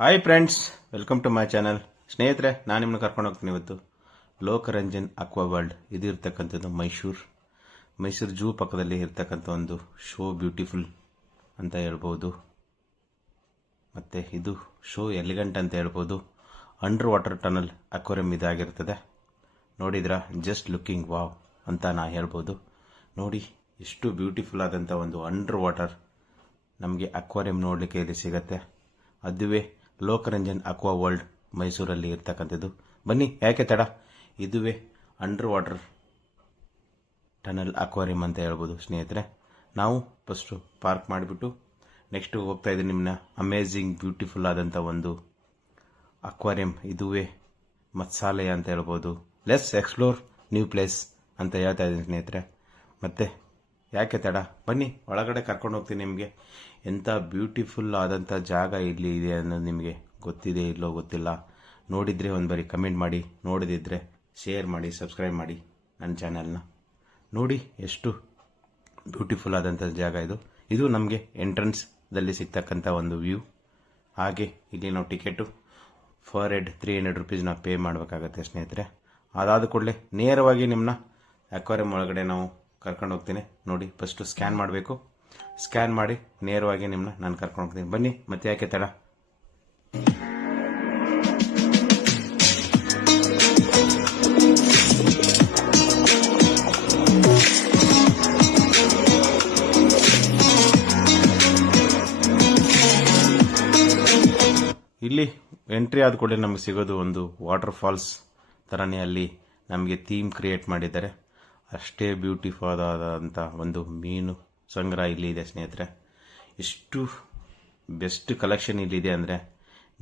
Hi friends, welcome to my channel. ಸ್ನೇಹಿತರೆ, ನಾನು ನಿಮ್ಮನ್ನು ಕರ್ಕೊಂಡು ಹೋಗ್ತೀನಿ ಇವತ್ತು ಲೋಕರಂಜನ್ ಅಕ್ವಾ ವರ್ಲ್ಡ್. ಇದು ಇರ್ತಕ್ಕಂಥದ್ದು ಮೈಸೂರು ಜೂ ಪಕ್ಕದಲ್ಲಿ ಇರ್ತಕ್ಕಂಥ ಒಂದು ಶೋ ಬ್ಯೂಟಿಫುಲ್ ಅಂತ ಹೇಳ್ಬೋದು. ಮತ್ತು ಇದು ಶೋ ಎಲಿಗೆಂಟ್ ಅಂತ ಹೇಳ್ಬೋದು. ಅಂಡರ್ ವಾಟರ್ ಟನಲ್ ಅಕ್ವೇರಿಯಂ ಇದಾಗಿರ್ತದೆ. ನೋಡಿದ್ರಾ, ಜಸ್ಟ್ ಲುಕಿಂಗ್ ವಾವ್ ಅಂತ ನಾ ಹೇಳ್ಬೋದು. ನೋಡಿ, ಎಷ್ಟು ಬ್ಯೂಟಿಫುಲ್ ಆದಂಥ ಒಂದು ಅಂಡರ್ ವಾಟರ್ ನಮಗೆ ಅಕ್ವೇರಿಯಂ ನೋಡಲಿಕ್ಕೆ ಇಲ್ಲಿ ಸಿಗತ್ತೆ. ಅದುವೇ ಲೋಕರಂಜನ್ ಅಕ್ವಾ ವರ್ಲ್ಡ್ ಮೈಸೂರಲ್ಲಿ ಇರ್ತಕ್ಕಂಥದ್ದು. ಬನ್ನಿ, ಯಾಕೆ ತಡ, ಇದುವೇ ಅಂಡರ್ ವಾಟರ್ ಟನಲ್ ಅಕ್ವೇರಿಯಂ ಅಂತ ಹೇಳ್ಬೋದು. ಸ್ನೇಹಿತರೆ, ನಾವು ಫಸ್ಟು ಪಾರ್ಕ್ ಮಾಡಿಬಿಟ್ಟು ನೆಕ್ಸ್ಟು ಹೋಗ್ತಾ ಇದ್ದೀನಿ ನಿಮ್ಮನ್ನ ಅಮೇಝಿಂಗ್ ಬ್ಯೂಟಿಫುಲ್ ಆದಂಥ ಒಂದು ಅಕ್ವೇರಿಯಂ. ಇದುವೇ ಮತ್ಸಾಲಯ ಅಂತ ಹೇಳ್ಬೋದು. ಲೆಟ್ಸ್ ಎಕ್ಸ್ಪ್ಲೋರ್ ನ್ಯೂ ಪ್ಲೇಸ್ ಅಂತ ಹೇಳ್ತಾ ಇದ್ದೀನಿ ಸ್ನೇಹಿತರೆ. ಮತ್ತೆ ಯಾಕೆ ತಡ, ಬನ್ನಿ ಒಳಗಡೆ ಕರ್ಕೊಂಡು ಹೋಗ್ತೀನಿ. ನಿಮಗೆ ಎಂಥ ಬ್ಯೂಟಿಫುಲ್ ಆದಂಥ ಜಾಗ ಇಲ್ಲಿ ಇದೆ ಅನ್ನೋದು ನಿಮಗೆ ಗೊತ್ತಿದೆ ಇಲ್ಲೋ ಗೊತ್ತಿಲ್ಲ. ನೋಡಿದರೆ ಒಂದು ಬಾರಿ ಕಮೆಂಟ್ ಮಾಡಿ, ನೋಡಿದಿದ್ರೆ ಶೇರ್ ಮಾಡಿ, ಸಬ್ಸ್ಕ್ರೈಬ್ ಮಾಡಿ ನನ್ನ ಚಾನಲ್ನ. ನೋಡಿ, ಎಷ್ಟು ಬ್ಯೂಟಿಫುಲ್ ಆದಂಥ ಜಾಗ ಇದು. ಇದು ನಮಗೆ ಎಂಟ್ರೆನ್ಸ್ದಲ್ಲಿ ಸಿಗ್ತಕ್ಕಂಥ ಒಂದು ವ್ಯೂ. ಹಾಗೆ ಇಲ್ಲಿ ನಾವು ಟಿಕೆಟು ಫರ್ ಹೆಡ್ 300 ರೂಪೀಸ್ ನಾವು ಪೇ ಮಾಡಬೇಕಾಗತ್ತೆ ಸ್ನೇಹಿತರೆ. ಅದಾದ ಕೂಡಲೇ ನೇರವಾಗಿ ನಿಮ್ಮನ್ನ ಅಕ್ವೇರಿಯಂ ಒಳಗಡೆ ನಾವು ಕರ್ಕೊಂಡು ಹೋಗ್ತೀನಿ. ನೋಡಿ, ಫಸ್ಟು ಸ್ಕ್ಯಾನ್ ಮಾಡಬೇಕು. ಸ್ಕ್ಯಾನ್ ಮಾಡಿ ನೇರವಾಗಿ ನಿಮ್ಮನ್ನ ನಾನು ಕರ್ಕೊಂಡು ಹೋಗ್ತೀನಿ. ಬನ್ನಿ, ಮತ್ತೆ ಯಾಕೆ ತಡ. ಇಲ್ಲಿ ಎಂಟ್ರಿ ಆದ ಕೂಡಲೇ ನಮಗೆ ಸಿಗೋದು ಒಂದು ವಾಟರ್ ಫಾಲ್ಸ್ ಥರನೇ. ಅಲ್ಲಿ ನಮಗೆ ಥೀಮ್ ಕ್ರಿಯೇಟ್ ಮಾಡಿದ್ದಾರೆ. ಅಷ್ಟೇ ಬ್ಯೂಟಿಫುಲ್ ಆದಂಥ ಒಂದು ಮೀನು ಸಂಗ್ರಹ ಇಲ್ಲಿ ಇದೆ ಸ್ನೇಹಿತರೆ. ಎಷ್ಟು ಬೆಸ್ಟ್ ಕಲೆಕ್ಷನ್ ಇಲ್ಲಿದೆ ಅಂದರೆ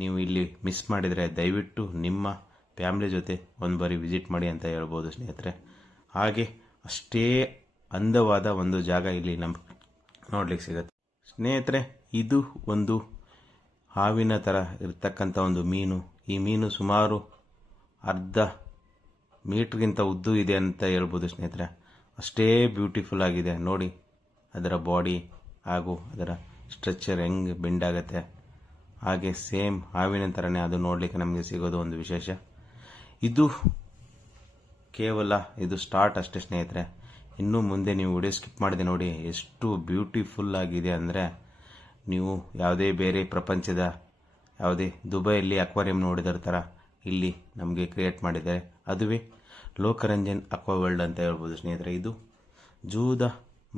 ನೀವು ಇಲ್ಲಿ ಮಿಸ್ ಮಾಡಿದರೆ ದಯವಿಟ್ಟು ನಿಮ್ಮ ಫ್ಯಾಮಿಲಿ ಜೊತೆ ಒಂದು ಬಾರಿ ವಿಸಿಟ್ ಮಾಡಿ ಅಂತ ಹೇಳ್ಬೋದು ಸ್ನೇಹಿತರೆ. ಹಾಗೆ ಅಷ್ಟೇ ಅಂದವಾದ ಒಂದು ಜಾಗ ಇಲ್ಲಿ ನಮ್ಗೆ ನೋಡ್ಲಿಕ್ಕೆ ಸಿಗುತ್ತೆ ಸ್ನೇಹಿತರೆ. ಇದು ಒಂದು ಹಾವಿನ ಥರ ಇರ್ತಕ್ಕಂಥ ಒಂದು ಮೀನು. ಈ ಮೀನು ಸುಮಾರು ಅರ್ಧ ಮೀಟ್ರಿಗಿಂತ ಉದ್ದು ಇದೆ ಅಂತ ಹೇಳ್ಬೋದು ಸ್ನೇಹಿತರೆ. ಅಷ್ಟೇ ಬ್ಯೂಟಿಫುಲ್ ಆಗಿದೆ. ನೋಡಿ ಅದರ ಬಾಡಿ ಹಾಗೂ ಅದರ ಸ್ಟ್ರಕ್ಚರ್ ಹೆಂಗೆ ಬೆಂಡ್ ಆಗುತ್ತೆ. ಹಾಗೆ ಸೇಮ್ ಹಾವಿನ ಥರನೇ ಅದು ನೋಡಲಿಕ್ಕೆ ನಮಗೆ ಸಿಗೋದು ಒಂದು ವಿಶೇಷ. ಇದು ಕೇವಲ ಇದು ಸ್ಟಾರ್ಟ್ ಅಷ್ಟೇ ಸ್ನೇಹಿತರೆ. ಇನ್ನು ಮುಂದೆ ನೀವು ವಿಡಿಯೋ ಸ್ಕಿಪ್ ಮಾಡಿದೆ ನೋಡಿ, ಎಷ್ಟು ಬ್ಯೂಟಿಫುಲ್ ಆಗಿದೆ ಅಂದರೆ ನೀವು ಯಾವುದೇ ಬೇರೆ ಪ್ರಪಂಚದ ಯಾವುದೇ ದುಬೈಯಲ್ಲಿ ಅಕ್ವೇರಿಯಂ ನೋಡಿದರ ಥರ ಇಲ್ಲಿ ನಮಗೆ ಕ್ರಿಯೇಟ್ ಮಾಡಿದ್ದಾರೆ. ಅದುವೇ ಲೋಕರಂಜನ್ ಅಕ್ವಾ ವರ್ಲ್ಡ್ ಅಂತ ಹೇಳ್ಬೋದು ಸ್ನೇಹಿತರೆ. ಇದು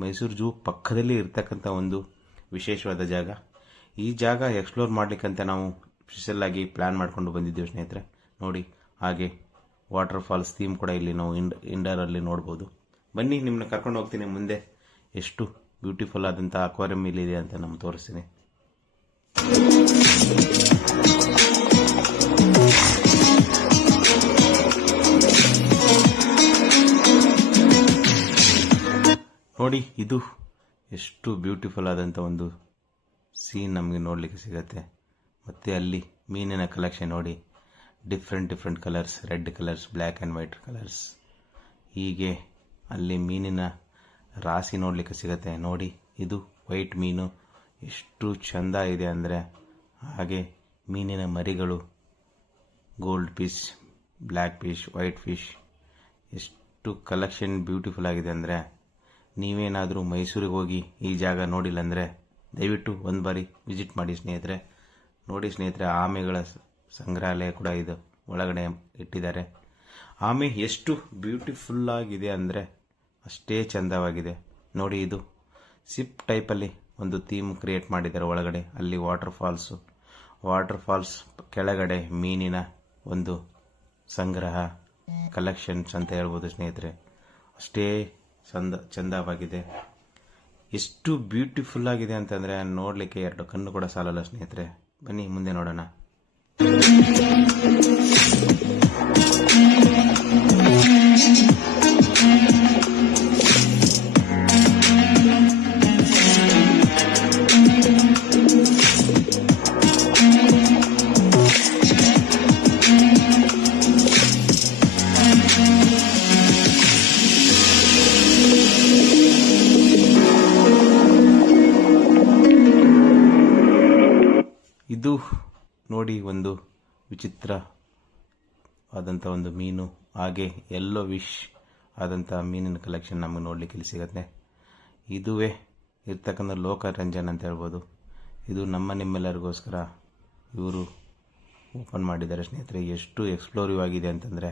ಮೈಸೂರು ಜೂ ಪಕ್ಕದಲ್ಲಿ ಇರ್ತಕ್ಕಂಥ ಒಂದು ವಿಶೇಷವಾದ ಜಾಗ. ಈ ಜಾಗ ಎಕ್ಸ್ಪ್ಲೋರ್ ಮಾಡಲಿಕ್ಕಂತ ನಾವು ಸ್ಪೆಷಲ್ಲಾಗಿ ಪ್ಲ್ಯಾನ್ ಮಾಡಿಕೊಂಡು ಬಂದಿದ್ದೇವೆ ಸ್ನೇಹಿತರೆ. ನೋಡಿ, ಹಾಗೆ ವಾಟರ್ ಫಾಲ್ಸ್ ಥೀಮ್ ಕೂಡ ಇಲ್ಲಿ ನಾವು ಇಂಡೋರಲ್ಲಿ ನೋಡ್ಬೋದು. ಬನ್ನಿ, ನಿಮ್ಮನ್ನ ಕರ್ಕೊಂಡು ಹೋಗ್ತೀನಿ ಮುಂದೆ. ಎಷ್ಟು ಬ್ಯೂಟಿಫುಲ್ ಆದಂಥ ಅಕ್ವೇರಿಯಂ ಇಲ್ಲಿದೆ ಅಂತ ನಮ್ಗೆ ತೋರಿಸ್ತೀನಿ. ನೋಡಿ, ಇದು ಎಷ್ಟು ಬ್ಯೂಟಿಫುಲ್ ಆದಂಥ ಒಂದು ಸೀನ್ ನಮಗೆ ನೋಡಲಿಕ್ಕೆ ಸಿಗುತ್ತೆ. ಮತ್ತು ಅಲ್ಲಿ ಮೀನಿನ ಕಲೆಕ್ಷನ್ ನೋಡಿ, different colours, red colours, black and white colours. ಹೀಗೆ ಅಲ್ಲಿ ಮೀನಿನ ರಾಶಿ ನೋಡಲಿಕ್ಕೆ ಸಿಗುತ್ತೆ. ನೋಡಿ, ಇದು ವೈಟ್ ಮೀನು ಎಷ್ಟು ಚೆಂದ ಇದೆ ಅಂದರೆ. ಹಾಗೆ ಮೀನಿನ ಮರಿಗಳು, gold fish, black fish, white fish, ಎಷ್ಟು ಕಲೆಕ್ಷನ್ ಬ್ಯೂಟಿಫುಲ್ ಆಗಿದೆ ಅಂದರೆ ನೀವೇನಾದರೂ ಮೈಸೂರಿಗೆ ಹೋಗಿ ಈ ಜಾಗ ನೋಡಿಲ್ಲ ಅಂದರೆ ದಯವಿಟ್ಟು ಒಂದು ಬಾರಿ ವಿಸಿಟ್ ಮಾಡಿ ಸ್ನೇಹಿತರೆ. ನೋಡಿ ಸ್ನೇಹಿತರೆ, ಆಮೆಗಳ ಸಂಗ್ರಹಾಲಯ ಕೂಡ ಇದು ಒಳಗಡೆ ಇಟ್ಟಿದ್ದಾರೆ. ಆಮೆ ಎಷ್ಟು ಬ್ಯೂಟಿಫುಲ್ ಆಗಿದೆ ಅಂದರೆ ಅಷ್ಟೇ ಚಂದವಾಗಿದೆ. ನೋಡಿ, ಇದು ಸಿಪ್ ಟೈಪಲ್ಲಿ ಒಂದು ಥೀಮ್ ಕ್ರಿಯೇಟ್ ಮಾಡಿದ್ದಾರೆ ಒಳಗಡೆ. ಅಲ್ಲಿ ವಾಟರ್ ಫಾಲ್ಸ್ ಕೆಳಗಡೆ ಮೀನಿನ ಒಂದು ಸಂಗ್ರಹ ಕಲೆಕ್ಷನ್ಸ್ ಅಂತ ಹೇಳ್ಬೋದು ಸ್ನೇಹಿತರೆ. ಅಷ್ಟೇ ಚಂದವಾಗಿದೆ. ಎಷ್ಟು ಬ್ಯೂಟಿಫುಲ್ ಆಗಿದೆ ಅಂತಂದರೆ ನೋಡಲಿಕ್ಕೆ 2 ಕಣ್ಣು ಕೂಡ ಸಾಲಲ್ಲ ಸ್ನೇಹಿತರೆ. ಬನ್ನಿ ಮುಂದೆ ನೋಡೋಣ. ಇದು ನೋಡಿ ಒಂದು ವಿಚಿತ್ರವಾದಂಥ ಒಂದು ಮೀನು, ಹಾಗೆ ಎಲ್ಲೋ ವಿಶ್ ಆದಂಥ ಮೀನಿನ ಕಲೆಕ್ಷನ್ ನಮಗೆ ನೋಡಲಿಕ್ಕೆ ಇಲ್ಲಿ ಸಿಗುತ್ತೆ. ಇದುವೇ ಇರ್ತಕ್ಕಂಥ ಲೋಕರಂಜನ್ ಅಂತ ಹೇಳ್ಬೋದು. ಇದು ನಿಮ್ಮೆಲ್ಲರಿಗೋಸ್ಕರ ಇವರು ಓಪನ್ ಮಾಡಿದ್ದಾರೆ ಸ್ನೇಹಿತರೆ. ಎಷ್ಟು ಎಕ್ಸ್ಪ್ಲೋರಿವ್ ಆಗಿದೆ ಅಂತಂದರೆ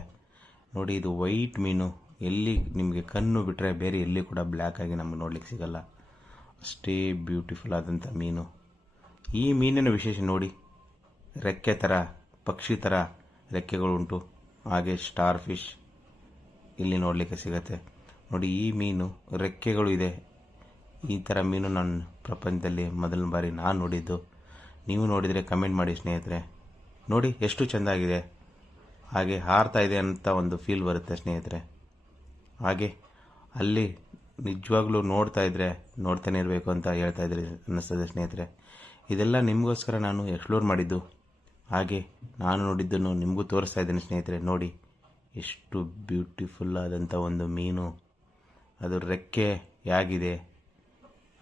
ನೋಡಿ, ಇದು ವೈಟ್ ಮೀನು. ಎಲ್ಲಿ ನಿಮಗೆ ಕಣ್ಣು ಬಿಟ್ಟರೆ ಬೇರೆ ಎಲ್ಲಿ ಕೂಡ ಬ್ಲ್ಯಾಕ್ ಆಗಿ ನಮಗೆ ನೋಡ್ಲಿಕ್ಕೆ ಸಿಗಲ್ಲ. ಅಷ್ಟೇ ಬ್ಯೂಟಿಫುಲ್ ಆದಂಥ ಮೀನು. ಈ ಮೀನಿನ ವಿಶೇಷ ನೋಡಿ, ರೆಕ್ಕೆ ಥರ ಪಕ್ಷಿ ಥರ ರೆಕ್ಕೆಗಳುಂಟು, ಹಾಗೆ ಸ್ಟಾರ್ ಫಿಶ್ ಇಲ್ಲಿ ನೋಡಲಿಕ್ಕೆ ಸಿಗತ್ತೆ. ನೋಡಿ, ಈ ಮೀನು ರೆಕ್ಕೆಗಳು ಇದೆ. ಈ ಥರ ಮೀನು ನಾನು ಪ್ರಪಂಚದಲ್ಲಿ ಮೊದಲನೇ ಬಾರಿ ನಾನು ನೋಡಿದ್ದು. ನೀವು ನೋಡಿದರೆ ಕಮೆಂಟ್ ಮಾಡಿ ಸ್ನೇಹಿತರೆ. ನೋಡಿ ಎಷ್ಟು ಚೆಂದಾಗಿದೆ, ಹಾಗೆ ಹಾರ್ತಾ ಇದೆ ಅಂತ ಒಂದು ಫೀಲ್ ಬರುತ್ತೆ ಸ್ನೇಹಿತರೆ. ಹಾಗೆ ಅಲ್ಲಿ ನಿಜವಾಗ್ಲೂ ನೋಡ್ತಾನೆ ಇರಬೇಕು ಅಂತ ಹೇಳ್ತಾ ಇದ್ರಿ ಅನ್ನಿಸ್ತದೆ ಸ್ನೇಹಿತರೆ. ಇದೆಲ್ಲ ನಿಮಗೋಸ್ಕರ ನಾನು ಎಕ್ಸ್ಪ್ಲೋರ್ ಮಾಡಿದ್ದು, ಹಾಗೆ ನಾನು ನೋಡಿದ್ದನ್ನು ನಿಮಗೂ ತೋರಿಸ್ತಾ ಇದ್ದೇನೆ ಸ್ನೇಹಿತರೆ. ನೋಡಿ ಎಷ್ಟು ಬ್ಯೂಟಿಫುಲ್ ಆದಂಥ ಒಂದು ಮೀನು, ಅದು ರೆಕ್ಕೆ ಹೇಗಿದೆ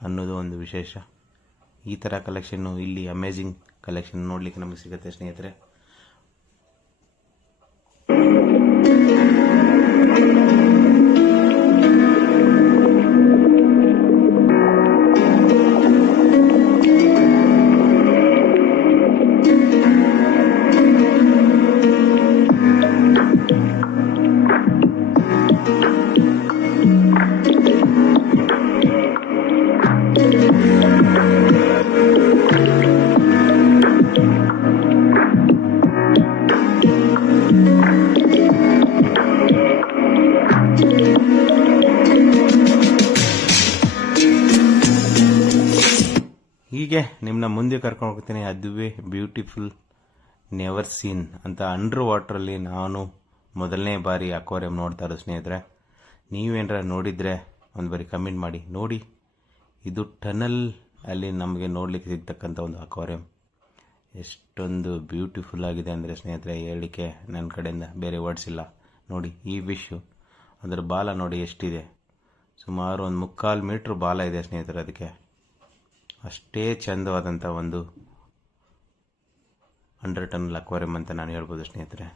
ಅನ್ನೋದು ಒಂದು ವಿಶೇಷ. ಈ ಥರ ಕಲೆಕ್ಷನ್ನು ಇಲ್ಲಿ ಅಮೇಜಿಂಗ್ ಕಲೆಕ್ಷನ್ ನೋಡಲಿಕ್ಕೆ ನಮಗೆ ಸಿಗುತ್ತೆ ಸ್ನೇಹಿತರೆ. ಹೀಗೆ ನಿಮ್ಮನ್ನ ಮುಂದೆ ಕರ್ಕೊಂಡು ಹೋಗ್ತೀನಿ. ಅದುವೇ ಬ್ಯೂಟಿಫುಲ್ ನೆವರ್ ಸೀನ್ ಅಂತ ಅಂಡರ್ ವಾಟ್ರಲ್ಲಿ ನಾನು ಮೊದಲನೇ ಬಾರಿ ಅಕ್ವೇರಿಯಂ ನೋಡ್ತಾ ಇರೋದು ಸ್ನೇಹಿತರೆ. ನೀವೇನಾರ ನೋಡಿದರೆ ಒಂದು ಬಾರಿ ಕಮೆಂಟ್ ಮಾಡಿ. ನೋಡಿ, ಇದು ಟನಲ್ ಅಲ್ಲಿ ನಮಗೆ ನೋಡಲಿಕ್ಕೆ ಸಿಗ್ತಕ್ಕಂಥ ಒಂದು ಅಕ್ವೇರಿಯಂ. ಎಷ್ಟೊಂದು ಬ್ಯೂಟಿಫುಲ್ ಆಗಿದೆ ಅಂದರೆ ಸ್ನೇಹಿತರೆ, ಹೇಳಲಿಕ್ಕೆ ನನ್ನ ಕಡೆಯಿಂದ ಬೇರೆ ವರ್ಡ್ಸ್ ಇಲ್ಲ. ನೋಡಿ, ಈ ಫಿಶ್ಶು ಅದರ ಬಾಲ ನೋಡಿ ಎಷ್ಟಿದೆ, ಸುಮಾರು ಒಂದು 3/4 ಮೀಟ್ರ್ ಬಾಲ ಇದೆ ಸ್ನೇಹಿತರೆ. ಅದಕ್ಕೆ ಅಷ್ಟೇ ಚಂದವಾದಂಥ ಒಂದು ಅಂಡರ್ ಟನಲ್ ಅಕ್ವೇರಿಯಂ ಅಂತ ನಾನು ಹೇಳ್ಬೋದು ಸ್ನೇಹಿತರೆ.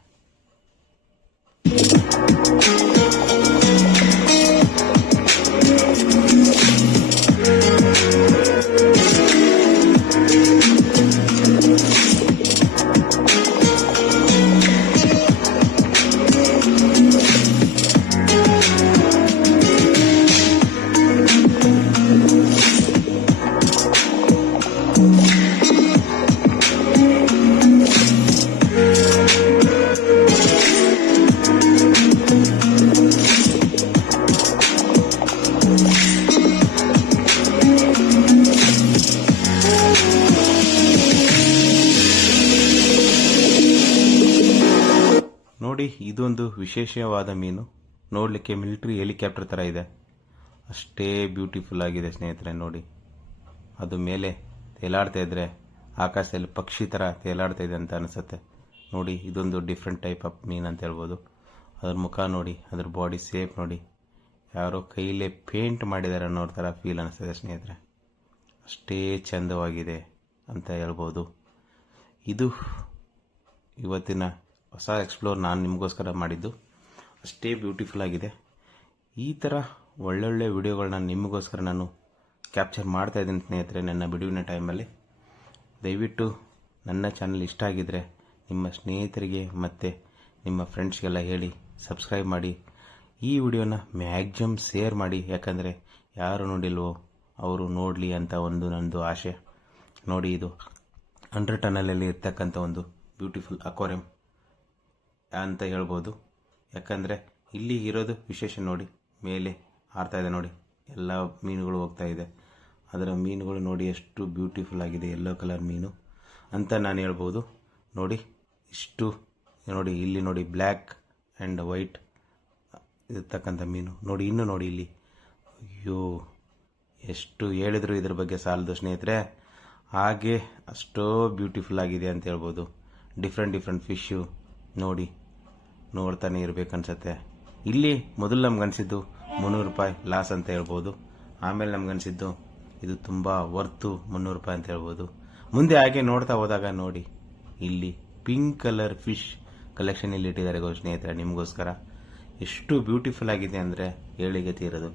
ನೋಡಿ, ಇದೊಂದು ವಿಶೇಷವಾದ ಮೀನು. ನೋಡಲಿಕ್ಕೆ ಮಿಲಿಟರಿ ಹೆಲಿಕಾಪ್ಟರ್ ಥರ ಇದೆ, ಅಷ್ಟೇ ಬ್ಯೂಟಿಫುಲ್ ಆಗಿದೆ ಸ್ನೇಹಿತರೆ. ನೋಡಿ, ಅದು ಮೇಲೆ ತೇಲಾಡ್ತಾ ಇದ್ರೆ ಆಕಾಶದಲ್ಲಿ ಪಕ್ಷಿ ಥರ ತೇಲಾಡ್ತಾ ಇದೆ ಅಂತ ಅನಿಸುತ್ತೆ. ನೋಡಿ, ಇದೊಂದು ಡಿಫ್ರೆಂಟ್ ಟೈಪ್ ಆಫ್ ಮೀನು ಅಂತ ಹೇಳ್ಬೋದು. ಅದ್ರ ಮುಖ ನೋಡಿ, ಅದ್ರ ಬಾಡಿ ಶೇಪ್ ನೋಡಿ, ಯಾರೋ ಕೈಲೇ ಪೇಂಟ್ ಮಾಡಿದ್ದಾರೆ ಅನ್ನೋ ಥರ ಫೀಲ್ ಅನಿಸ್ತದೆ ಸ್ನೇಹಿತರೆ. ಅಷ್ಟೇ ಚಂದವಾಗಿದೆ ಅಂತ ಹೇಳ್ಬೋದು. ಇದು ಇವತ್ತಿನ ಹೊಸ ಎಕ್ಸ್ಪ್ಲೋರ್ ನಾನು ನಿಮಗೋಸ್ಕರ ಮಾಡಿದ್ದು. ಅಷ್ಟೇ ಬ್ಯೂಟಿಫುಲ್ ಆಗಿದೆ. ಈ ಥರ ಒಳ್ಳೊಳ್ಳೆ ವಿಡಿಯೋಗಳನ್ನ ನಿಮಗೋಸ್ಕರ ನಾನು ಕ್ಯಾಪ್ಚರ್ ಮಾಡ್ತಾ ಇದ್ದೀನಿ ಸ್ನೇಹಿತರೆ ನನ್ನ ಬಿಡುವಿನ ಟೈಮಲ್ಲಿ. ದಯವಿಟ್ಟು ನನ್ನ ಚಾನಲ್ ಇಷ್ಟ ಆಗಿದ್ದರೆ ನಿಮ್ಮ ಸ್ನೇಹಿತರಿಗೆ ಮತ್ತು ನಿಮ್ಮ ಫ್ರೆಂಡ್ಸ್ಗೆಲ್ಲ ಹೇಳಿ ಸಬ್ಸ್ಕ್ರೈಬ್ ಮಾಡಿ. ಈ ವಿಡಿಯೋನ ಮ್ಯಾಕ್ಸಿಮಮ್ ಶೇರ್ ಮಾಡಿ, ಯಾಕಂದರೆ ಯಾರು ನೋಡಿಲ್ವೋ ಅವರು ನೋಡಲಿ ಅಂತ ಒಂದು ನನ್ನದು ಆಸೆ. ನೋಡಿ, ಇದು ಅಂಡರ್ ಟನಲಲ್ಲಿ ಇರ್ತಕ್ಕಂಥ ಒಂದು ಬ್ಯೂಟಿಫುಲ್ ಅಕ್ವೇರಿಯಂ ಅಂತ ಹೇಳ್ಬೋದು. ಯಾಕಂದರೆ ಇಲ್ಲಿ ಇರೋದು ವಿಶೇಷ ನೋಡಿ, ಮೇಲೆ ಹಾರ್ತಾ ಇದೆ ನೋಡಿ, ಎಲ್ಲ ಮೀನುಗಳು ಹೋಗ್ತಾ ಇದೆ. ಅದರ ಮೀನುಗಳು ನೋಡಿ ಎಷ್ಟು ಬ್ಯೂಟಿಫುಲ್ ಆಗಿದೆ, ಯೆಲ್ಲೋ ಕಲರ್ ಮೀನು ಅಂತ ನಾನು ಹೇಳ್ಬೋದು. ನೋಡಿ, ಇಷ್ಟು ನೋಡಿ, ಇಲ್ಲಿ ನೋಡಿ ಬ್ಲ್ಯಾಕ್ ಆ್ಯಂಡ್ ವೈಟ್ ಇರ್ತಕ್ಕಂಥ ಮೀನು ನೋಡಿ. ಇನ್ನೂ ನೋಡಿ ಇಲ್ಲಿ, ಅಯ್ಯೋ ಎಷ್ಟು ಹೇಳಿದ್ರು ಇದ್ರ ಬಗ್ಗೆ ಸಾಲದು ಸ್ನೇಹಿತರೆ. ಹಾಗೆ ಅಷ್ಟೋ ಬ್ಯೂಟಿಫುಲ್ ಆಗಿದೆ ಅಂತ ಹೇಳ್ಬೋದು. ಡಿಫ್ರೆಂಟ್ ಫಿಶ್ಶು ನೋಡಿ, ನೋಡ್ತಾನೆ ಇರಬೇಕನ್ಸತ್ತೆ. ಇಲ್ಲಿ ಮೊದಲು ನಮ್ಗನ್ಸಿದ್ದು 300 ರೂಪಾಯಿ ಲಾಸ್ ಅಂತ ಹೇಳ್ಬೋದು. ಆಮೇಲೆ ನಮ್ಗನ್ಸಿದ್ದು ಇದು ತುಂಬ ವರ್ತು 300 ರೂಪಾಯಿ ಅಂತ ಹೇಳ್ಬೋದು. ಮುಂದೆ ಹಾಗೆ ನೋಡ್ತಾ ಹೋದಾಗ ನೋಡಿ ಇಲ್ಲಿ ಪಿಂಕ್ ಕಲರ್ ಫಿಶ್ ಕಲೆಕ್ಷನ್ ಇಲ್ಲಿ ಇಟ್ಟಿದ್ದಾರೆ ಸ್ನೇಹಿತರೆ ನಿಮಗೋಸ್ಕರ. ಎಷ್ಟು ಬ್ಯೂಟಿಫುಲ್ ಆಗಿದೆ ಅಂದರೆ ಹೇಳಿಗೆ ತೀರದು.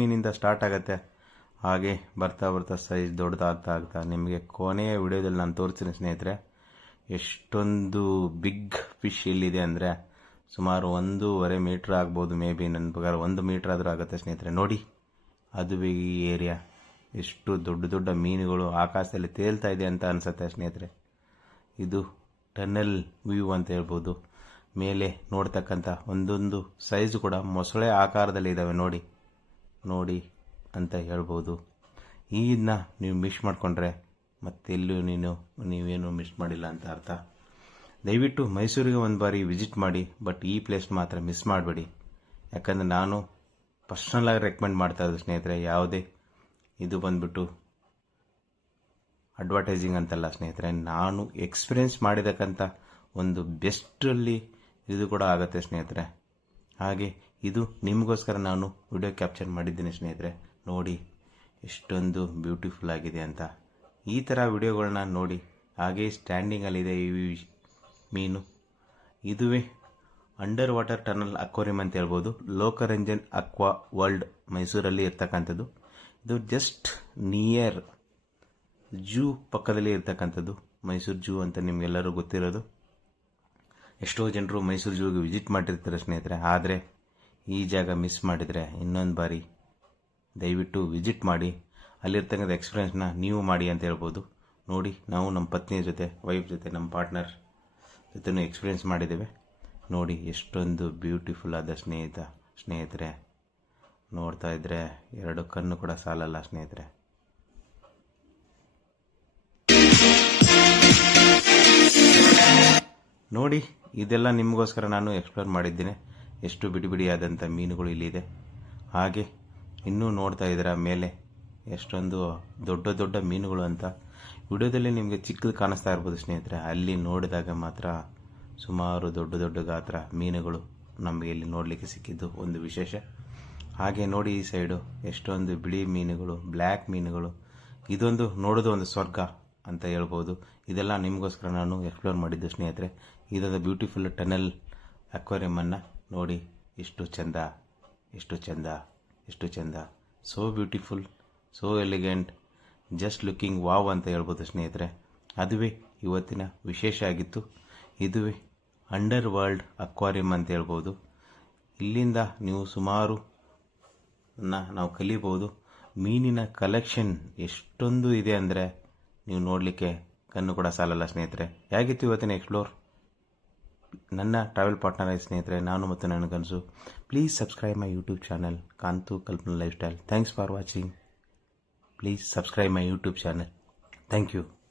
ಮೀನಿಂದ ಸ್ಟಾರ್ಟ್ ಆಗುತ್ತೆ, ಹಾಗೆ ಬರ್ತಾ ಬರ್ತಾ ಸೈಜ್ ದೊಡ್ಡದಾಗ್ತಾ ನಿಮಗೆ ಕೊನೆಯ ವಿಡಿಯೋದಲ್ಲಿ ನಾನು ತೋರಿಸ್ತೀನಿ ಸ್ನೇಹಿತರೆ. ಎಷ್ಟೊಂದು ಬಿಗ್ ಫಿಶ್ ಇಲ್ಲಿದೆ ಅಂದರೆ ಸುಮಾರು 1.5 ಮೀಟ್ರ್ ಆಗ್ಬೋದು, ಮೇ ಬಿ ನನ್ನ ಪ್ರಕಾರ 1 ಮೀಟ್ರ್ ಆದರೂ ಆಗುತ್ತೆ ಸ್ನೇಹಿತರೆ. ನೋಡಿ ಅದುವೇ ಈ ಏರಿಯಾ, ಎಷ್ಟು ದೊಡ್ಡ ದೊಡ್ಡ ಮೀನುಗಳು ಆಕಾಶದಲ್ಲಿ ತೇಲ್ತಾ ಇದೆ ಅಂತ ಅನಿಸುತ್ತೆ ಸ್ನೇಹಿತರೆ. ಇದು ಟನಲ್ ವ್ಯೂ ಅಂತ ಹೇಳ್ಬೋದು. ಮೇಲೆ ನೋಡ್ತಕ್ಕಂಥ ಒಂದೊಂದು ಸೈಜ್ ಕೂಡ ಮೊಸಳೆ ಆಕಾರದಲ್ಲಿ ಇದ್ದಾವೆ ನೋಡಿ ಅಂತ ಹೇಳ್ಬೋದು. ಇದನ್ನ ನೀವು ಮಿಸ್ ಮಾಡಿಕೊಂಡ್ರೆ ಮತ್ತೆಲ್ಲೂ ನೀವೇನು ಮಿಸ್ ಮಾಡಿಲ್ಲ ಅಂತ ಅರ್ಥ. ದಯವಿಟ್ಟು ಮೈಸೂರಿಗೆ ಒಂದು ಬಾರಿ ವಿಸಿಟ್ ಮಾಡಿ, ಬಟ್ ಈ ಪ್ಲೇಸ್ ಮಾತ್ರ ಮಿಸ್ ಮಾಡಬೇಡಿ. ಯಾಕಂದರೆ ನಾನು ಪರ್ಸ್ನಲಾಗಿ ರೆಕಮೆಂಡ್ ಮಾಡ್ತಾ ಇದ್ದೆ ಸ್ನೇಹಿತರೆ. ಯಾವುದೇ ಇದು ಬಂದ್ಬಿಟ್ಟು ಅಡ್ವರ್ಟೈಸಿಂಗ್ ಅಂತಲ್ಲ ಸ್ನೇಹಿತರೆ, ನಾನು ಎಕ್ಸ್ಪೀರಿಯೆನ್ಸ್ ಮಾಡಿದಕ್ಕಂಥ ಒಂದು ಬೆಸ್ಟಲ್ಲಿ ಇದು ಕೂಡ ಆಗುತ್ತೆ ಸ್ನೇಹಿತರೆ. ಹಾಗೆ ಇದು ನಿಮಗೋಸ್ಕರ ನಾನು ವಿಡಿಯೋ ಕ್ಯಾಪ್ಚರ್ ಮಾಡಿದ್ದೀನಿ ಸ್ನೇಹಿತರೆ. ನೋಡಿ ಎಷ್ಟೊಂದು ಬ್ಯೂಟಿಫುಲ್ ಆಗಿದೆ ಅಂತ. ಈ ಥರ ವಿಡಿಯೋಗಳನ್ನ ನೋಡಿ. ಹಾಗೆ ಸ್ಟ್ಯಾಂಡಿಂಗಲ್ಲಿದೆ ಈ ಮೀನು. ಇದುವೇ ಅಂಡರ್ ವಾಟರ್ ಟನಲ್ ಅಕ್ವೇರಿಯಂ ಅಂತ ಹೇಳ್ಬೋದು. ಲೋಕರಂಜನ್ ಅಕ್ವಾ ವರ್ಲ್ಡ್ ಮೈಸೂರಲ್ಲಿ ಇರ್ತಕ್ಕಂಥದ್ದು. ಇದು ಜಸ್ಟ್ ನಿಯರ್ ಜೂ ಪಕ್ಕದಲ್ಲಿ ಇರ್ತಕ್ಕಂಥದ್ದು. ಮೈಸೂರು ಜೂ ಅಂತ ನಿಮಗೆಲ್ಲರೂ ಗೊತ್ತಿರೋದು. ಎಷ್ಟೋ ಜನರು ಮೈಸೂರು ಜೂಗೆ ವಿಸಿಟ್ ಮಾಡಿರ್ತಾರೆ ಸ್ನೇಹಿತರೆ. ಆದರೆ ಈ ಜಾಗ ಮಿಸ್ ಮಾಡಿದರೆ ಇನ್ನೊಂದು ಬಾರಿ ದಯವಿಟ್ಟು ವಿಸಿಟ್ ಮಾಡಿ. ಅಲ್ಲಿರ್ತಕ್ಕಂಥ ಎಕ್ಸ್ಪೀರಿಯೆನ್ಸ್ನ ನೀವು ಮಾಡಿ ಅಂತ ಹೇಳ್ಬೋದು. ನೋಡಿ, ನಾವು ನಮ್ಮ ಪತ್ನಿಯ ಜೊತೆ, ವೈಫ್ ಜೊತೆ, ನಮ್ಮ ಪಾರ್ಟ್ನರ್ ಜೊತೆನೂ ಎಕ್ಸ್ಪೀರಿಯೆನ್ಸ್ ಮಾಡಿದ್ದೇವೆ. ನೋಡಿ ಎಷ್ಟೊಂದು ಬ್ಯೂಟಿಫುಲ್ ಆದ ಸ್ನೇಹಿತರೆ. ನೋಡ್ತಾ ಇದ್ದರೆ 2 ಕಣ್ಣು ಕೂಡ ಸಾಲಲ್ಲ ಸ್ನೇಹಿತರೆ. ನೋಡಿ, ಇದೆಲ್ಲ ನಿಮಗೋಸ್ಕರ ನಾನು ಎಕ್ಸ್ಪ್ಲೋರ್ ಮಾಡಿದ್ದೀನಿ. ಎಷ್ಟು ಬಿಡಿಯಾದಂಥ ಮೀನುಗಳು ಇಲ್ಲಿದೆ. ಹಾಗೆ ಇನ್ನೂ ನೋಡ್ತಾ ಇದ್ದೀರಾ ಮೇಲೆ ಎಷ್ಟೊಂದು ದೊಡ್ಡ ದೊಡ್ಡ ಮೀನುಗಳು ಅಂತ. ವಿಡಿಯೋದಲ್ಲಿ ನಿಮಗೆ ಚಿಕ್ಕದು ಕಾಣಿಸ್ತಾ ಇರ್ಬೋದು ಸ್ನೇಹಿತರೆ. ಅಲ್ಲಿ ನೋಡಿದಾಗ ಮಾತ್ರ ಸುಮಾರು ದೊಡ್ಡ ದೊಡ್ಡ ಗಾತ್ರ ಮೀನುಗಳು ನಮಗೆ ಇಲ್ಲಿ ನೋಡಲಿಕ್ಕೆ ಸಿಕ್ಕಿದ್ದು ಒಂದು ವಿಶೇಷ. ಹಾಗೆ ನೋಡಿ ಈ ಸೈಡು ಎಷ್ಟೊಂದು ಬಿಳಿ ಮೀನುಗಳು, ಬ್ಲ್ಯಾಕ್ ಮೀನುಗಳು. ಇದೊಂದು ನೋಡೋದು ಒಂದು ಸ್ವರ್ಗ ಅಂತ ಹೇಳ್ಬೋದು. ಇದೆಲ್ಲ ನಿಮಗೋಸ್ಕರ ನಾನು ಎಕ್ಸ್ಪ್ಲೋರ್ ಮಾಡಿದ್ದು ಸ್ನೇಹಿತರೆ. ಇದೊಂದು ಬ್ಯೂಟಿಫುಲ್ ಟನಲ್ ಅಕ್ವೇರಿಯಮನ್ನು ನೋಡಿ. ಎಷ್ಟು ಚಂದ, so beautiful, so elegant, just looking wow ಅಂತ ಹೇಳ್ಬೋದು ಸ್ನೇಹಿತರೆ. ಅದುವೇ ಇವತ್ತಿನ ವಿಶೇಷ ಆಗಿತ್ತು. ಇದುವೇ ಅಂಡರ್ ವರ್ಲ್ಡ್ ಅಕ್ವಾರಿಯಂ ಅಂತ ಹೇಳ್ಬೋದು. ಇಲ್ಲಿಂದ ನೀವು ಸುಮಾರು ನಾವು ಕಲಿಬೋದು. ಮೀನಿನ ಕಲೆಕ್ಷನ್ ಎಷ್ಟೊಂದು ಇದೆ ಅಂದರೆ ನೀವು ನೋಡಲಿಕ್ಕೆ ಕಣ್ಣು ಕೂಡ ಸಾಲಲ್ಲ ಸ್ನೇಹಿತರೆ. ಹೇಗಿತ್ತು ಇವತ್ತಿನ ಎಕ್ಸ್ಪ್ಲೋರ್? ನನ್ನ ಟ್ರಾವೆಲ್ ಪಾರ್ಟ್ನರ್ ಆಗಿ ಸ್ನೇಹಿತರೆ, ನಾನು ಮತ್ತು ನನ್ನ ಕನಸು. Please subscribe my YouTube channel Kantu Kalpana lifestyle. Thanks for watching. Please subscribe my YouTube channel. Thank you.